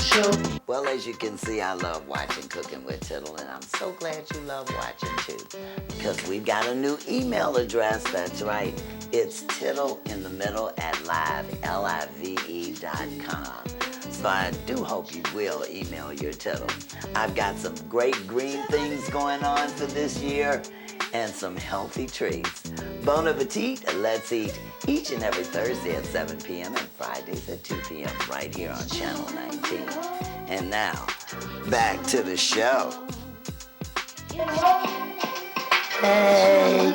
show. Well, as you can see, I love watching Cooking with Tittle, and I'm so glad you love watching too, because we've got a new email address. That's right. It's tittleinnthemiddle@live.com. So I do hope you will email your Tittle. I've got some great green things going on for this year and some healthy treats. Bon appetit, let's eat, each and every Thursday at 7 p.m. and Fridays at 2 p.m. right here on Channel 19. And now, back to the show. Hey.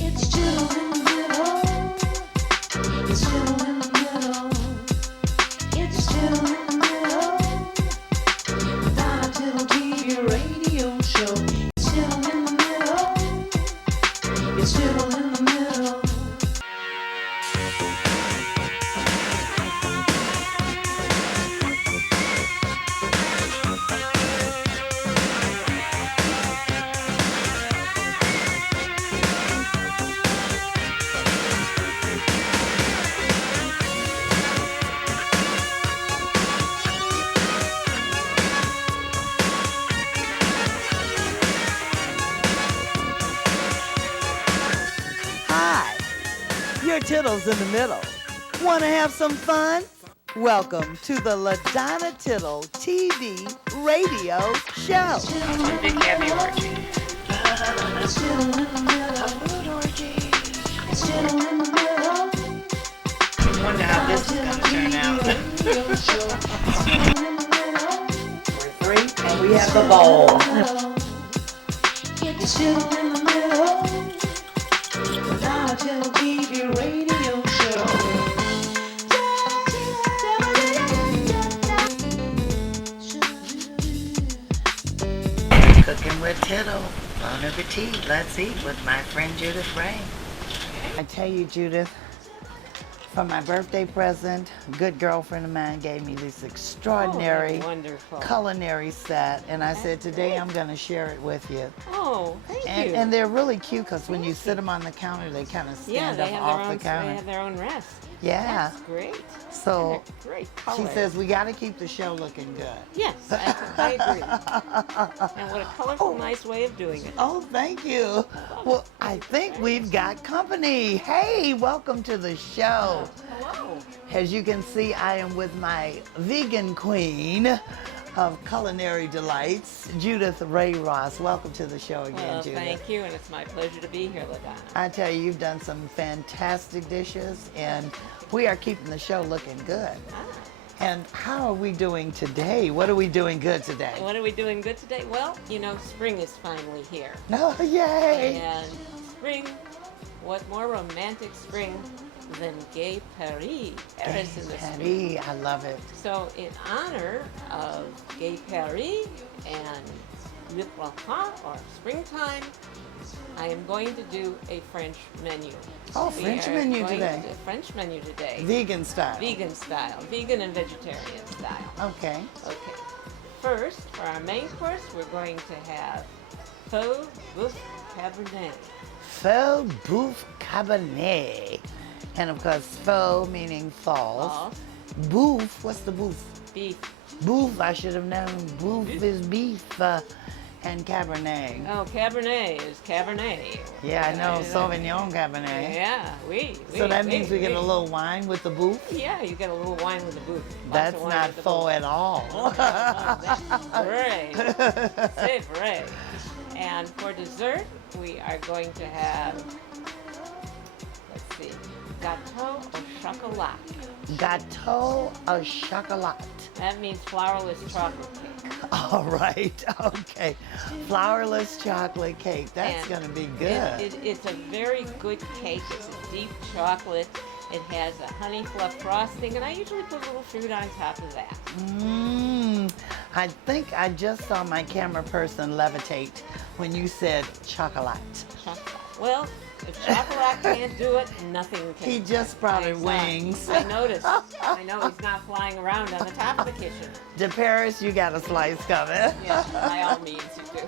It's Tittle in the middle. It's Tittle in the middle. It's Tittle in the middle. Donna Tittle TV radio show. It's Tittle in the middle. It's Tittle in the middle. Your Tittle's in the middle. Want to have some fun? Welcome to the LaDonna Tittle TV radio show. One big happy orgy. It's Tittle in the middle. Food orgy. It's Tittle in the middle. I wonder how this is going to turn out. Radio show. It's Tittle in the middle. We're three, and we have the bowl. It's Tittle in the middle. Donna Tittle TV radio show. Cooking with Tittle. Bon appetit. Let's eat with my friend Judith Rae. I tell you, Judith, for my birthday present, a good girlfriend of mine gave me this extraordinary Wonderful. culinary set, and I said, today I'm going to share it with you. Oh, thank you. And they're really cute because when you sit them on the counter, they kind of yeah, stand they up have off their the own. counter. They have their own rest. Yeah. That's great. So And they're great she colors. says we got to keep the show looking good. Yes, I agree. And what a colorful, nice way of doing it. Oh, thank you. Well, I think we've got company. Hey, welcome to the show. Hello. As you can see, I am with my vegan queen of culinary delights, Judith Rae-Ross. Welcome to the show again, Well, Judith. thank you, and it's my pleasure to be here, LaDonna. I tell you, you've done some fantastic dishes, and we are keeping the show looking good. And how are we doing today? What are we doing good today? What are we doing good today? Well, you know, spring is finally here. Oh, yay! And spring, what more romantic spring than Gay Paris, Paris in the spring. Paris, I love it. So in honor of Gay Paris and Le Printemps, or springtime, I am going to do a French menu. Oh, We French are menu going today. to do a French menu today. Vegan style. Vegan style. Vegan and vegetarian style. Okay. Okay. First, for our main course, we're going to have faux boeuf cabernet. Faux boeuf cabernet. And of course, faux meaning false. False. Boeuf, what's the boeuf? Beef. Boeuf, I should have known. Boeuf is beef. And cabernet. Oh, cabernet is cabernet. Yeah, I know. Sauvignon cabernet. Yeah, So that means we get a little wine with the boeuf? Yeah, you get a little wine with the boot. That's not faux at all. Great. C'est vrai. And for dessert, we are going to have, let's see, gâteau au chocolat. Gâteau au chocolat. That means flourless chocolate cake. All right. Okay. Flourless chocolate cake. That's And going to be good. It's a very good cake. It's a deep chocolate. It has a honey fluff frosting, and I usually put a little fruit on top of that. I think I just saw my camera person levitate when you said chocolate. Chocolate. Well, if chocolate can't do it, nothing can. He just sprouted wings. I noticed. I know he's not flying around on the top of the kitchen. To Paris, you got a slice coming. Yeah, by all means you do.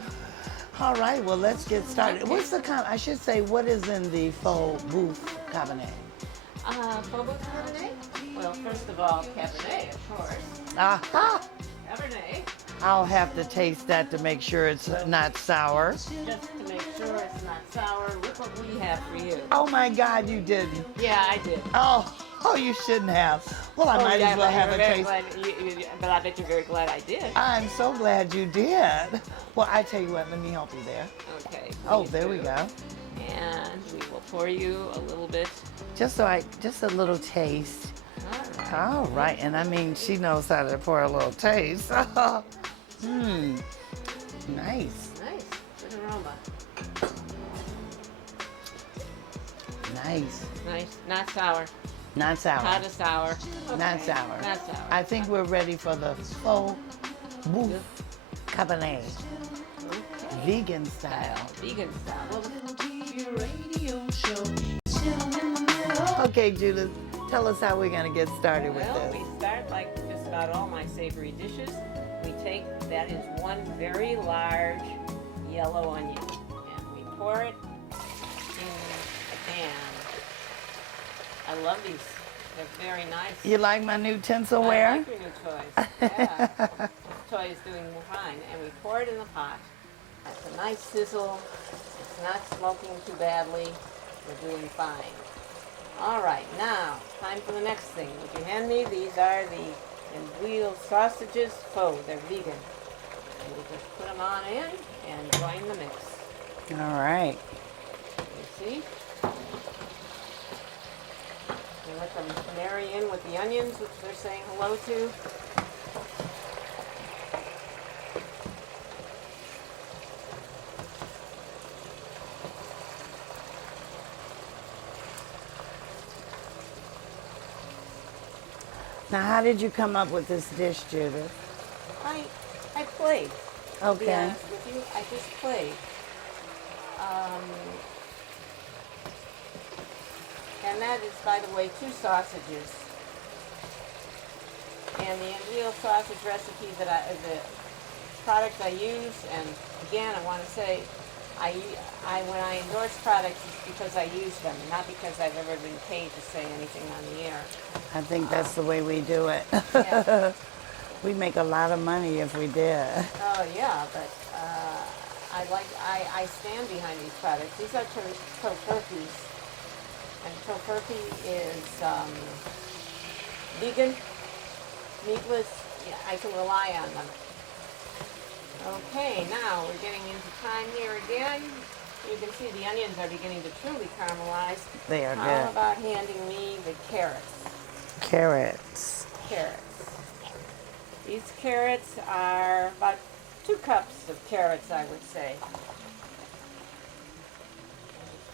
All right, well, let's get started. Okay. What's the I should say, what is in the faux bouffe cabernet? Faux Cabernet? Well, first of all, Cabernet, of course. Aha! Cabernet, I'll have to taste that to make sure it's not sour. just to make sure it's not sour. Look what we have for you. Oh my God, you didn't. Yeah, I did. Oh, you shouldn't have. Well, I might as well have a taste. But I bet you're very glad I did. I'm so glad you did. Well, I tell you what, let me help you there. Okay. Oh, please there we do. go. And we will pour you a little bit. Just a little taste. All right. All right, and I mean, she knows how to pour a little taste. Nice. Nice. Good aroma. Nice. Nice. Not sour. Not sour. Not a sour. Not Okay. sour. Not sour. I think we're ready for the faux bouffe cabernet. Okay. Vegan style. Vegan style. Okay, Judith, tell us how we're going to get started with Well, this. we start like just about all my savory dishes. We take, that is one very large yellow onion, and we pour it in a pan. I love these. They're very nice. You like my new I tinselware? like your new toys. Yeah. This toy is doing fine. And we pour it in the pot. It's a nice sizzle. It's not smoking too badly. We're doing fine. All right, now, time for the next thing. Would you hand me? These are the Enguile sausages faux. They're vegan. And we just put them on in and join the mix. All right. You see? And let them marry in with the onions, which they're saying hello to. Now, how did you come up with this dish, Judith? I played. To be Okay. honest with you, I just played. And that is, by the way, 2 sausages. And the Enguile sausage recipe the product I use, and again, I want to say, when I endorse products, it's because I use them, not because I've ever been paid to say anything on the air. I think that's the way we do it. Yeah. We make a lot of money if we did. Oh yeah, but I stand behind these products. These are tofurkeys, and tofurkey is vegan, meatless. Yeah, I can rely on them. Okay, now we're getting into time here again. You can see the onions are beginning to truly caramelize. They are How good. about handing me the carrots? Carrots. Carrots. These carrots are about 2 cups of carrots, I would say.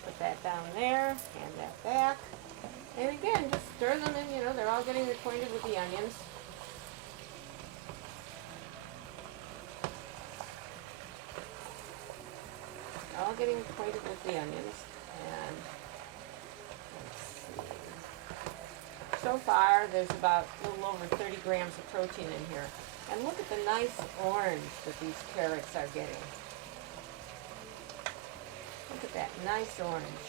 Put that down there, hand that back. And again, just stir them in, they're all getting acquainted with the onions. All getting acquainted with the onions. And let's see. So far, there's about a little over 30 grams of protein in here. And look at the nice orange that these carrots are getting. Look at that nice orange.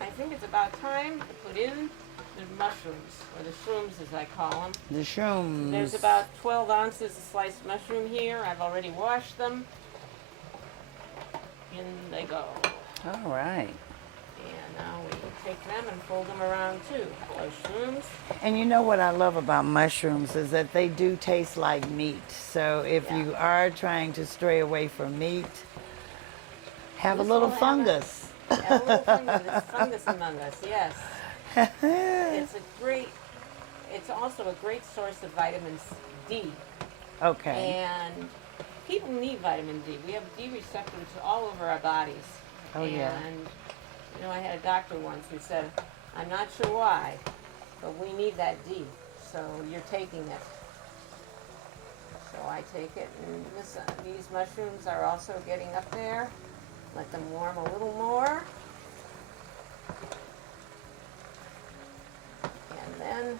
I think it's about time to put in the mushrooms, or the shrooms as I call them. The shrooms. There's about 12 ounces of sliced mushroom here. I've already washed them. In they go. All right. And now we take them and fold them around too. Those shrooms. And you know what I love about mushrooms is that they do taste like meat. So if you are trying to stray away from meat, have a This little will have fungus. A little fungus. There's fungus among us, yes. It's also a great source of vitamin D. Okay. And people need vitamin D. We have D receptors all over our bodies. Oh, yeah. And, I had a doctor once who said, I'm not sure why, but we need that D. So you're taking it. So I take it, and these mushrooms are also getting up there. Let them warm a little more. And then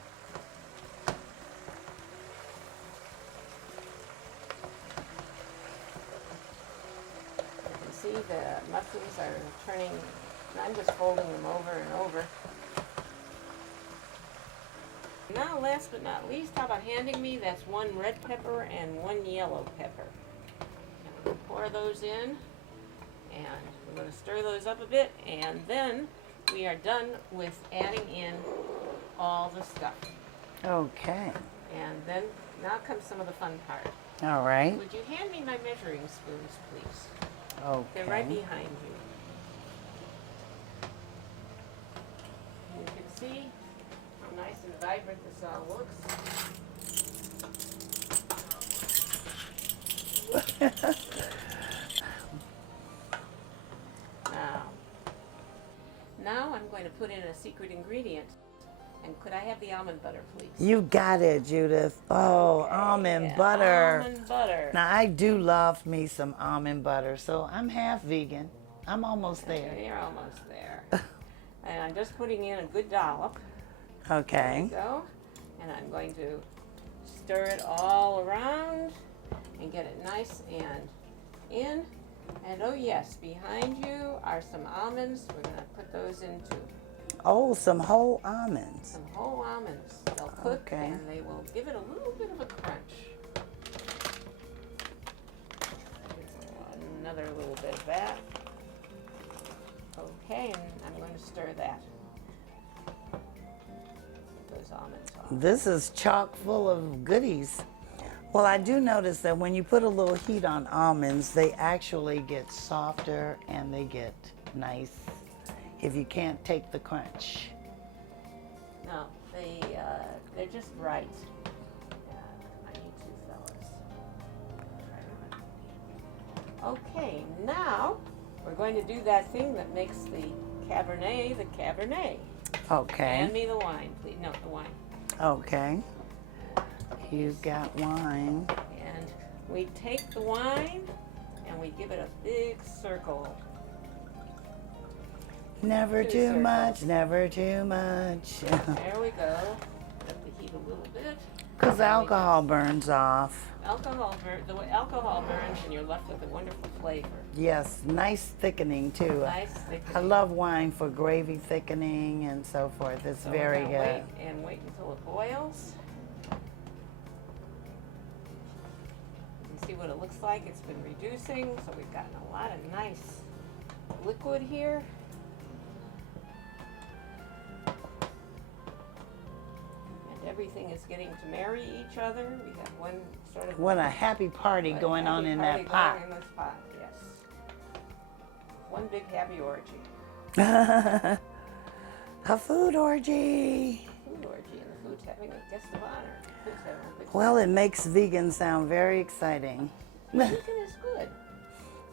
things are turning, and I'm just folding them over and over. Now, last but not least, how about handing me, that's 1 red pepper and 1 yellow pepper. And we'll pour those in, and we're going to stir those up a bit, and then we are done with adding in all the stuff. Okay. And then, now comes some of the fun part. All right. Would you hand me my measuring spoons, please? Okay. They're right behind you. You can see how nice and vibrant this all looks. Now I'm going to put in a secret ingredient. And could I have the almond butter, please? You got it, Judith. Oh, Okay, almond yeah, butter. Almond butter. Now, I do love me some almond butter, so I'm half vegan. I'm almost Okay, there. you're almost there. And I'm just putting in a good dollop. Okay. There we go. And I'm going to stir it all around and get it nice and in. And oh yes, behind you are some almonds. We're going to put those into Oh, some whole almonds. some whole almonds. They'll cook Okay. and they will give it a little bit of a crunch. Another little bit of that. Okay, and I'm going to stir that. Get those almonds off. This is chock full of goodies. Well, I do notice that when you put a little heat on almonds, they actually get softer and they get nice if you can't take the crunch. No, they're just right. I need 2 fellas. Okay, now we're going to do that thing that makes the Cabernet the Cabernet. Okay. Hand me the wine, please. No, the wine. Okay. You've got wine. And we take the wine and we give it a big circle. Never 2 too circles. much, never too much. There we go. Let the heat a little bit. Because There we alcohol go. burns off. The way alcohol burns, and you're left with a wonderful flavor. Yes, nice thickening too. Nice thickening. I love wine for gravy thickening and so forth. It's So very we're good. gonna wait until it boils. You can see what it looks like. It's been reducing, so we've gotten a lot of nice liquid here. And everything is getting to marry each other. We have one sort of What a happy party what going on happy in party that pot. going in this pot, yes. One big happy orgy. A food orgy. Food orgy, and the food's having a guest of honor. Food's having a good Well, it makes vegan sound very exciting. Vegan is good.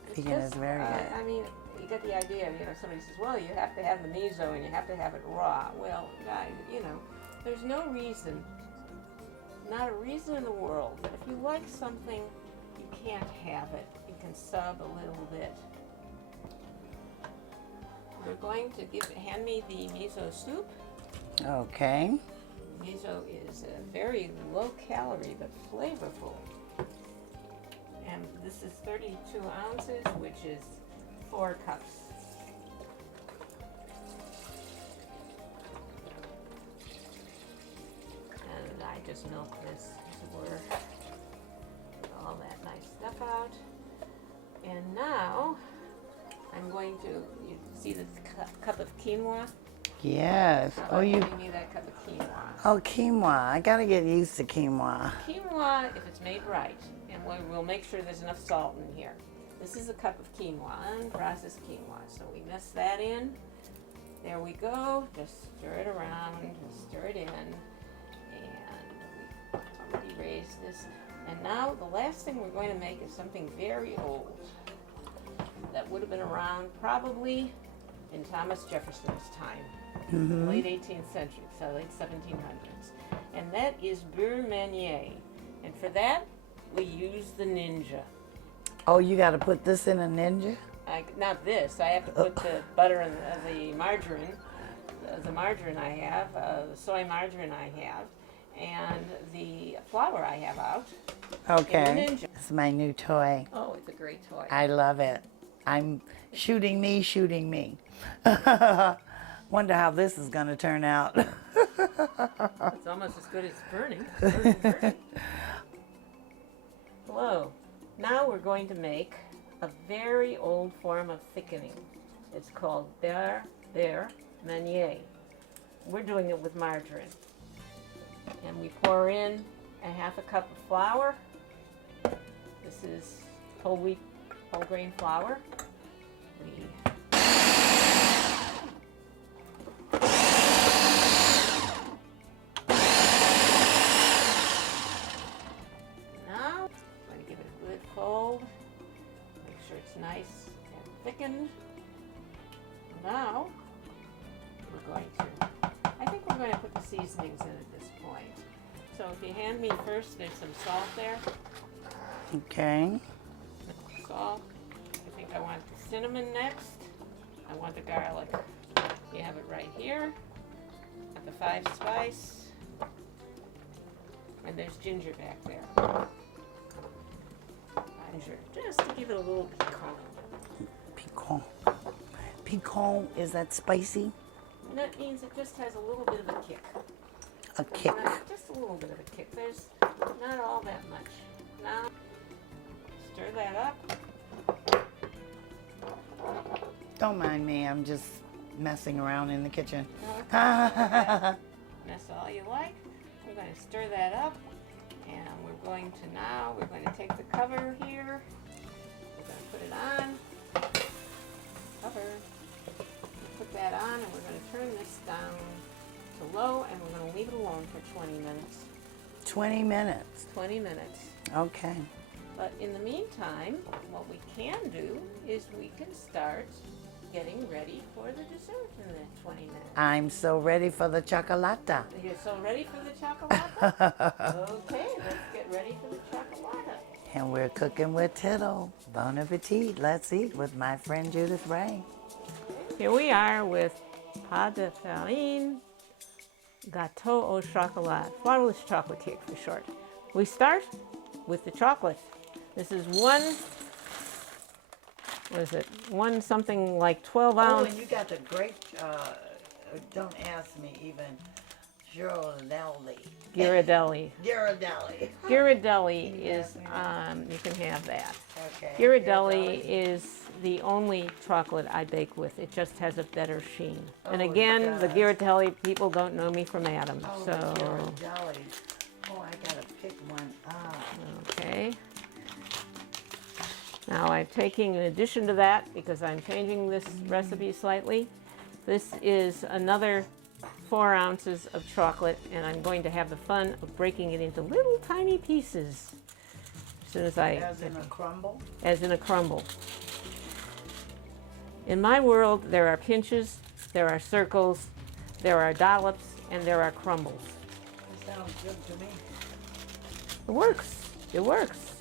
It's Vegan is very good. I mean, you get the idea. Somebody says, "Well, you have to have the miso and you have to have it raw." Well, guys, there's no reason, not a reason in the world, that if you like something, you can't have it. You can sub a little bit. We're going to hand me the miso soup. Okay. Miso is very low calorie but flavorful. And this is 32 ounces, which is 4 cups. And I just milk this JOUR. Get all that nice stuff out. And now I'm going to, you see this cup of quinoa? Yes. How Oh, about you. giving me that cup of quinoa? Oh, quinoa. I gotta get used to quinoa. Quinoa, if it's made right, and we'll make sure there's enough salt in here. This is a cup of quinoa, unprocessed quinoa. So we mix that in. There we go. Just stir it around, stir it in. And we already raised this. And now the last thing we're going to make is something very old that would have been around probably in Thomas Jefferson's time. Late 18th century, so late 1700s. And that is beurre manier. And for that, we use the Ninja. Oh, you gotta put this in a Ninja? Not this, I have to put the butter and the margarine, the margarine I have, the soy margarine I have, and the flour I have out. Okay. In the Ninja. It's my new toy. Oh, it's a great toy. I love it. I'm shooting me. Wonder how this is gonna turn out. It's almost as good as burning. Burning. Hello. Now we're going to make a very old form of thickening. It's called beurre manier. We're doing it with margarine. And we pour in a half a cup of flour. This is whole grain flour. Now, I'm going to give it a good fold. Make sure it's nice and thickened. Now, I think we're going to put the seasonings in at this point. So if you hand me first, there's some salt there. Okay. Salt. I think I want the cinnamon next. I want the garlic. You have it right here. Got the 5 spice. And there's ginger back there. Ginger, just to give it a little piquant. Piquant, is that spicy? And that means it just has a little bit of a kick. A kick. Just a little bit of a kick. There's not all that much. Now, stir that up. Don't mind me, I'm just messing around in the kitchen. Mess all you like. We're going to stir that up, and we're going to take the cover here. We're going to put it on. Cover. Put that on, and we're going to turn this down to low, and we're going to leave it alone for 20 minutes. 20 minutes. 20 minutes. Okay. But in the meantime, what we can do is we can start getting ready for the dessert in the 20 minutes. I'm so ready for the chocolata. You're so ready for the chocolata? Okay, let's get ready for the chocolata. And we're cooking with Tittle. Bon appetit. Let's eat with my friend Judith Rae. Here we are with pas de farine, gâteau au chocolat, flourless chocolate cake for short. We start with the chocolate. This is one something like 12 ounce. Oh, and you got the great, don't ask me even, Ghirardelli. Ghirardelli is, you can have that. Okay. Ghirardelli is the only chocolate I bake with. It just has a better sheen. And again, the Ghirardelli people don't know me from Adam. Oh, So, the Ghirardelli. Oh, I gotta pick one up. okay. Now I'm taking, in addition to that, because I'm changing this recipe slightly, this is another 4 ounces of chocolate, and I'm going to have the fun of breaking it into little tiny pieces as soon as As in a crumble? as in a crumble. In my world, there are pinches, there are circles, there are dollops, and there are crumbles. That sounds good to me. It works. It works.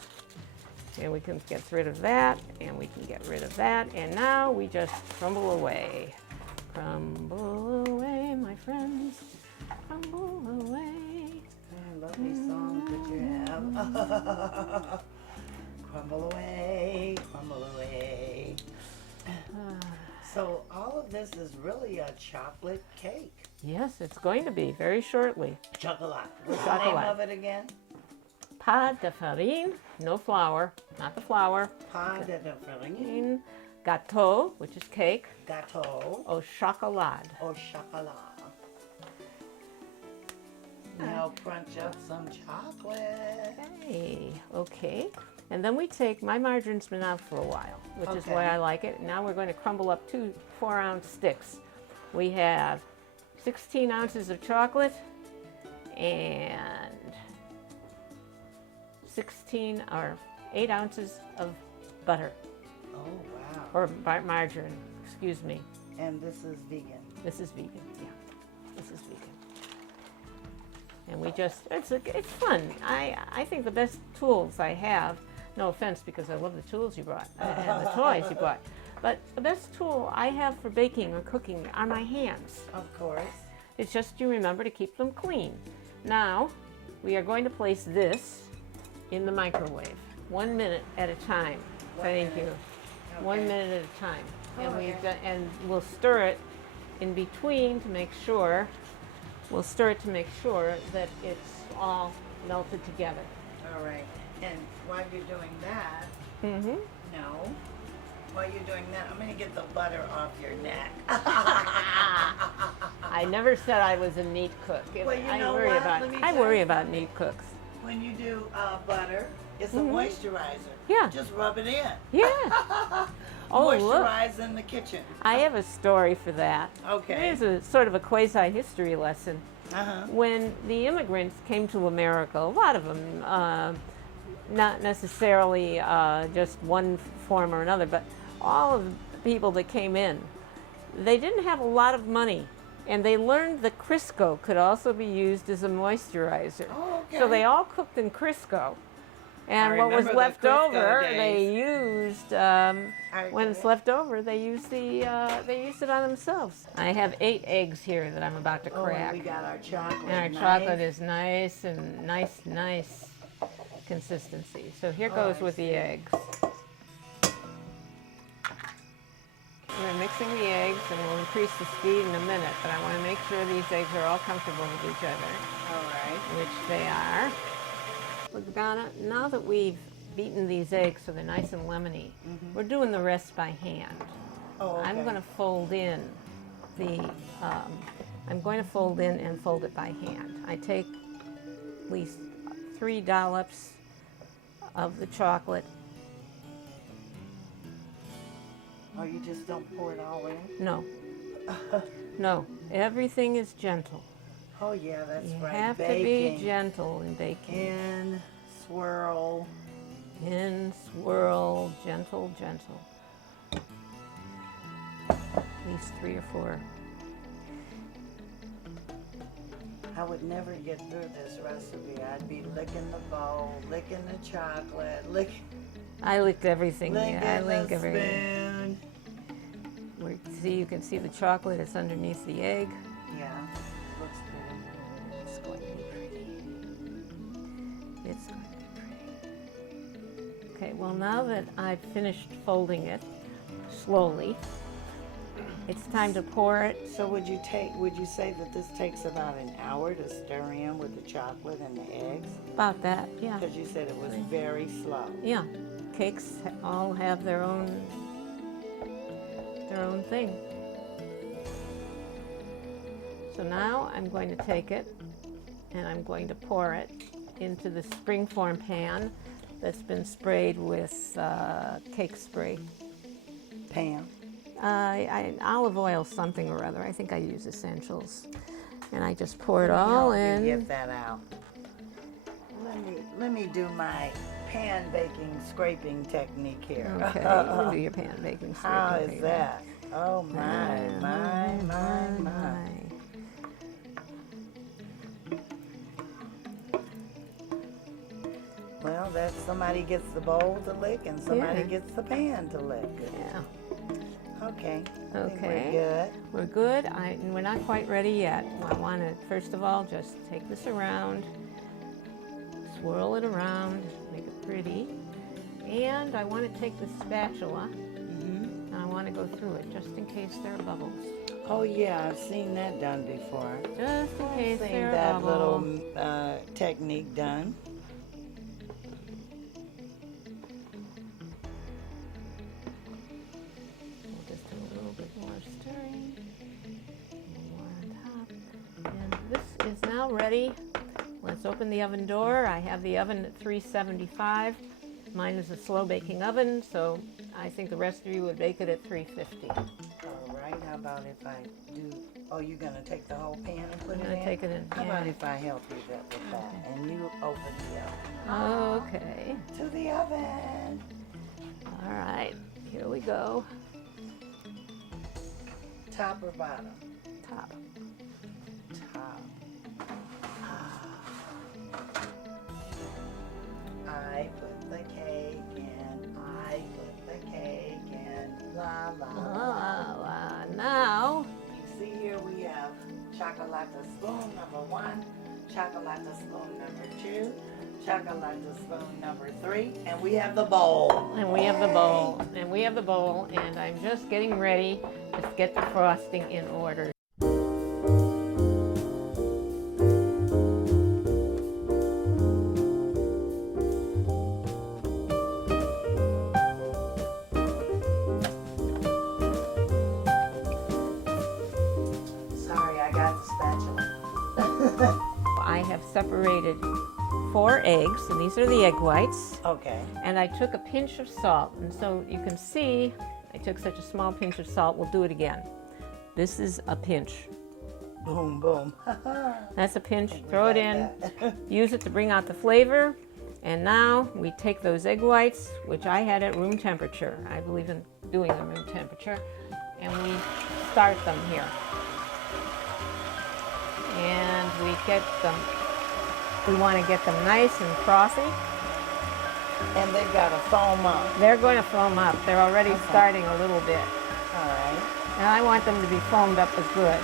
And we can get rid of that, and we can get rid of that, and now we just crumble away. Crumble away, my friends. Crumble away. Lovely song that you have. Crumble away, crumble away. So all of this is really a chocolate cake. Yes, it's going to be very shortly. Chocolat. What's the name Chocolat. of it again? Pas de farine, no flour, not the flour. Pas de farine, Gâteau, which is cake, gâteau au chocolat. au chocolat. Now crunch up some chocolate. Hey, okay. And then we take, my margarine's been out for a while, which is why Okay. I like it. Now we're going to crumble up 2 4-ounce sticks. We have 16 ounces of chocolate and 8 ounces of butter, Oh, wow. or margarine, excuse me. And this is vegan. This is vegan, yeah. This is vegan. And we just, it's fun. I think the best tools I have, no offense because I love the tools you brought and the toys you brought, but the best tool I have for baking or cooking are my hands. Of course. It's just you remember to keep them clean. Now, we are going to place this in the microwave, 1 minute at a time. Thank you. 1 Okay. minute at a time. And Oh, okay. and we'll stir it in between to make sure. We'll stir it to make sure that it's all melted together. All right. And while you're doing that, Mm-hmm. no. While you're doing that, I'm gonna get the butter off your neck. I never said I was a neat cook. Well, you I know worry what? about Let me I tell worry you about neat cooks. When you do butter, it's a moisturizer. Yeah. Just rub it in. Yeah. Oh, look. Moisturize in the kitchen. I have a story for that. Okay. Here's a sort of a quasi-history lesson. Uh-huh. When the immigrants came to America, a lot of them, not necessarily just one form or another, but all of the people that came in, they didn't have a lot of money. And they learned that Crisco could also be used as a moisturizer. Oh, okay. So they all cooked in Crisco. And I what was remember the left Crisco over, days. they used. When it's left over, they use they use it on themselves. I have 8 eggs here that I'm about to Oh, and crack, we got our chocolate. and our chocolate is nice and nice consistency. So here goes with the eggs. We're mixing the eggs, and we'll increase the speed in a minute. But I want to make sure these eggs are all comfortable with each other, All right. which they are. Look, Donna, now that we've beaten these eggs so they're nice and lemony, we're doing the rest by hand. Oh, okay. I'm going to fold in I'm going to fold in and fold it by hand. I take at least 3 dollops of the chocolate. Oh, you just don't pour it all in? No, no, everything is gentle. Oh, yeah, that's You right. have to be gentle in baking. In, swirl. In, swirl, gentle. At least 3 or 4. I would never get through this recipe. I'd be licking the bowl, licking the chocolate, licking I licked everything. Yeah, I lick the everything. spoon. See, you can see the chocolate. It's underneath the egg. Yeah, looks pretty. It's going to be pretty. It's going to be pretty. Okay, well now that I've finished folding it slowly, it's time to pour it. So would you say that this takes about an hour to stir in with the chocolate and the eggs? About that, yeah. Because you said it was very slow. Yeah, cakes all have their own thing. So now I'm going to take it and I'm going to pour it into the springform pan that's been sprayed with cake spray. Pam? Olive oil something or other. I think I use Essentials. And I just pour it all in. Get that out. Let me do my pan baking scraping technique here. Okay, you can do your pan baking. How scraping is paper. that? Oh my. Well, that's somebody gets the bowl to lick and somebody Yeah. gets the pan to lick. Yeah. Okay. I think Okay. we're good. We're good. We're not quite ready yet. I want to, first of all, just take this around, swirl it around, make it pretty. And I want to take the spatula and I want to go through it just in case there are bubbles. Oh yeah, I've seen that done before. Just in case Seen there are that bubbles. little technique done. We'll just do a little bit more stirring. More on top. And this is now ready. Let's open the oven door. I have the oven at 375. Mine is a slow baking oven, so I think the rest of you would bake it at 350. All right, how about if I do, oh, you're gonna take the whole pan and put I'm it gonna in? take it in, How about yeah. if I help you with that and you open the oven? Okay. To the oven. All right. Here we go. Top or bottom? Top. Top. I put the cake in, I put the cake in, la la La, la. la, la. Now, You see here we have chocolate spoon number 1, chocolate spoon number 2, chocolate spoon number 3, and we have the bowl. And we have the bowl. And we have the bowl. And I'm just getting ready to get the frosting in order. Sorry, I got the spatula. I have separated 4 eggs, and these are the egg whites. Okay. And I took a pinch of salt. And so you can see I took such a small pinch of salt. We'll do it again. This is a pinch. Boom, boom. That's a pinch. Throw it in. Use it to bring out the flavor. And now we take those egg whites, which I had at room temperature. I believe in doing them room temperature. And we start them here. And we get them, we want to get them nice and frothy. And they've got to foam up. They're going to foam up. They're already starting a little bit. All right. And I want them to be foamed up as good.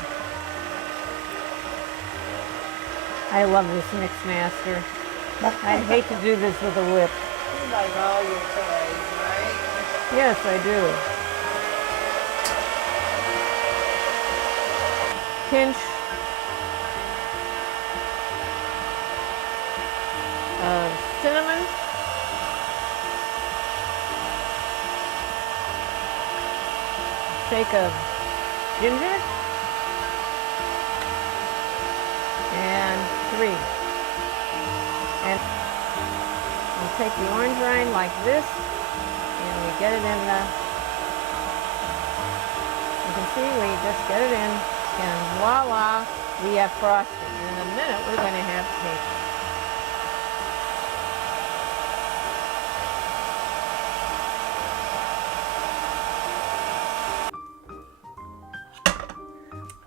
I love this mix master. I'd hate to do this with a whip. You like all your toys, right? Yes, I do. Pinch of cinnamon. Shake of ginger. And 3. And we'll take the orange rind like this, and we get it in the, you can see we just get it in, and voila, we have frosting. And in a minute, we're going to have cake.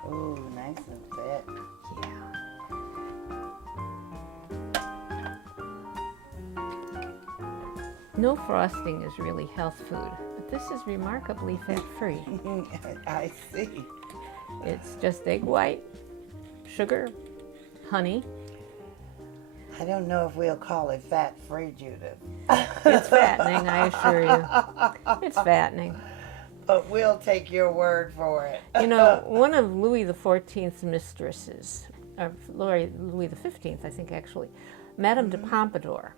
Ooh, nice and thick. Yeah. No frosting is really health food, but this is remarkably fat-free. I see. It's just egg white, sugar, honey. I don't know if we'll call it fat-free, Judith. It's fattening, I assure you. It's fattening. But we'll take your word for it. You know, one of Louis XIV's mistresses, or Louis XV, I think actually, Madame de Pompadour,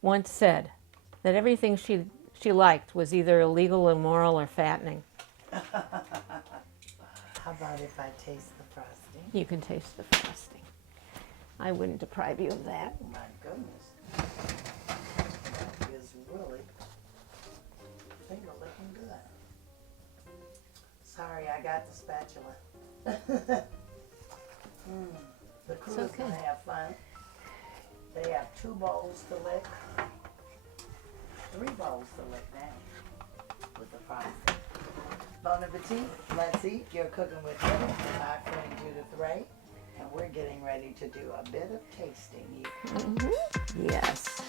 once said that everything she liked was either illegal, immoral, or fattening. How about if I taste the frosting? You can taste the frosting. I wouldn't deprive you of that. Oh, my goodness. That is really finger-licking good. Sorry, I got the spatula. The crew's okay. gonna have fun. They have 2 bowls to lick. 3 bowls to lick now with the frosting. Bon appetit, let's eat. You're cooking with Tittle and my friend Judith Rae. And we're getting ready to do a bit of tasting here. Yes.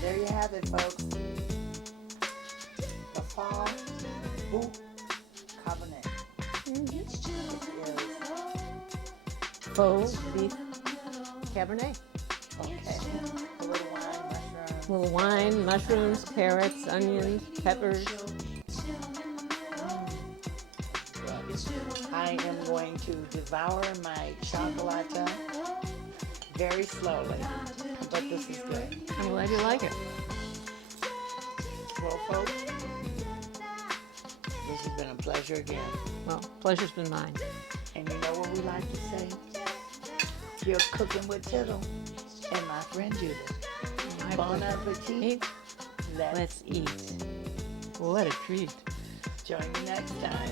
There you have it, folks. The fall boot cabernet. Faux beef Cabernet. Okay. A little wine, mushroom. Little wine, mushrooms, carrots, onions, peppers. I am going to devour my chocolate very slowly, but this is good. I'm glad you like it. Well, folks, this has been a pleasure again. Well, pleasure's been mine. And you know what we like to say? You're cooking with Tittle and my friend Judith. Bon appetit. Let's eat. What a treat. Join me next time.